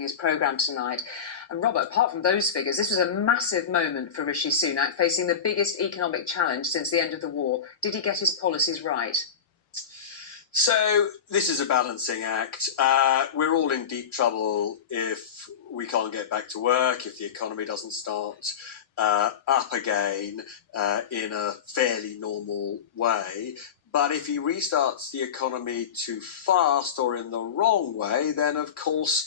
having his programme tonight. And Robert, apart from those figures, this was a massive moment for Rishi Sunak, facing the biggest economic challenge since the end of the war. Did he get his policies right? So this is a balancing act. We're all in deep trouble if we can't get back to work, if the economy doesn't start up again in a fairly normal way. But if he restarts the economy too fast or in the wrong way, then of course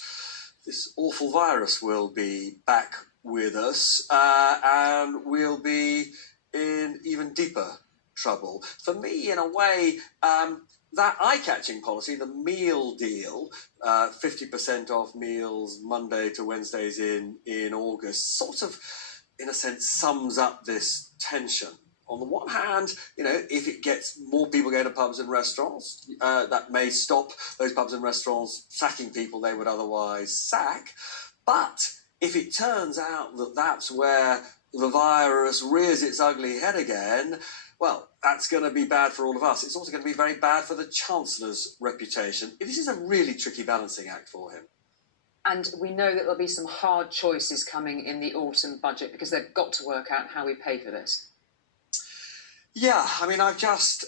this awful virus will be back with us and we'll be in even deeper trouble. For me, in a way, that eye-catching policy, the meal deal, 50% off meals Monday to Wednesdays in August, sort of, in a sense, sums up this tension. On the one hand, if it gets more people going to pubs and restaurants, that may stop those pubs and restaurants sacking people they would otherwise sack. But if it turns out that that's where the virus rears its ugly head again, well, that's going to be bad for all of us. It's also going to be very bad for the Chancellor's reputation. This is a really tricky balancing act for him. And we know that there'll be some hard choices coming in the autumn budget because they've got to work out how we pay for this. Yeah, I mean, I've just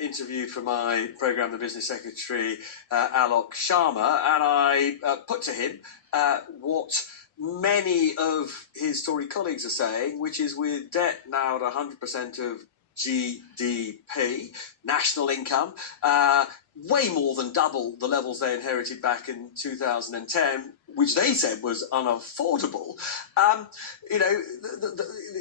interviewed for my programme the Business Secretary, Alok Sharma, and I put to him what many of his Tory colleagues are saying, which is with debt now at 100% of GDP, national income, way more than double the levels they inherited back in 2010, which they said was unaffordable.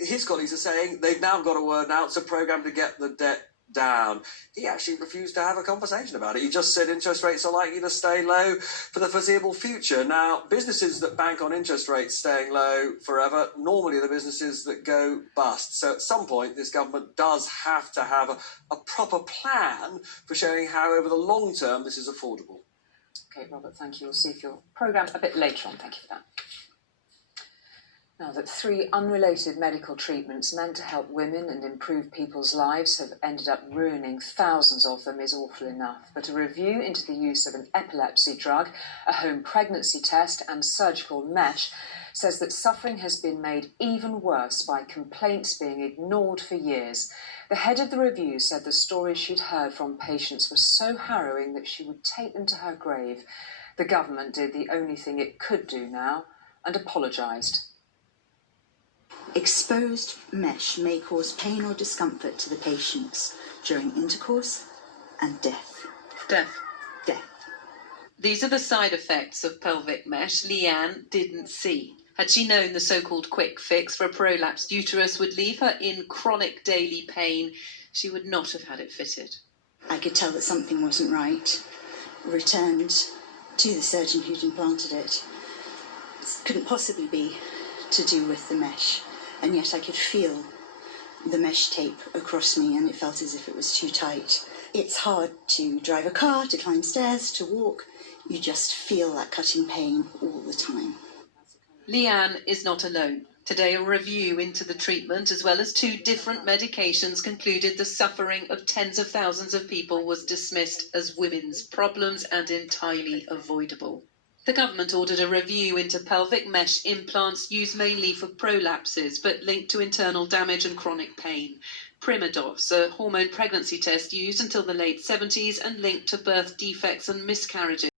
His colleagues are saying they've now got to announce a programme to get the debt down. He actually refused to have a conversation about it. He just said interest rates are likely to stay low for the foreseeable future. Now, businesses that bank on interest rates staying low forever, normally are the businesses that go bust. So at some point, this government does have to have a proper plan for showing how over the long term this is affordable. OK, Robert, thank you. We'll see if your programme a bit later on. Thank you for that. Now that 3 unrelated medical treatments meant to help women and improve people's lives have ended up ruining thousands of them is awful enough. But a review into the use of an epilepsy drug, a home pregnancy test and surgical mesh says that suffering has been made even worse by complaints being ignored for years. The head of the review said the stories she'd heard from patients were so harrowing that she would take them to her grave. The government did the only thing it could do now and apologised. Exposed mesh may cause pain or discomfort to the patients during intercourse and death. Death. These are the side effects of pelvic mesh Leanne didn't see. Had she known the so-called quick fix for a prolapsed uterus would leave her in chronic daily pain, she would not have had it fitted. I could tell that something wasn't right. Returned to the surgeon who'd implanted it. It couldn't possibly be to do with the mesh. And yet I could feel the mesh tape across me and it felt as if it was too tight. It's hard to drive a car, to climb stairs, to walk. You just feel that cutting pain all the time. Leanne is not alone. Today, a review into the treatment, as well as 2 different medications, concluded the suffering of tens of thousands of people was dismissed as women's problems and entirely avoidable. The government ordered a review into pelvic mesh implants used mainly for prolapses, but linked to internal damage and chronic pain. Primodos, a hormone pregnancy test used until the late 70s and linked to birth defects and miscarriages.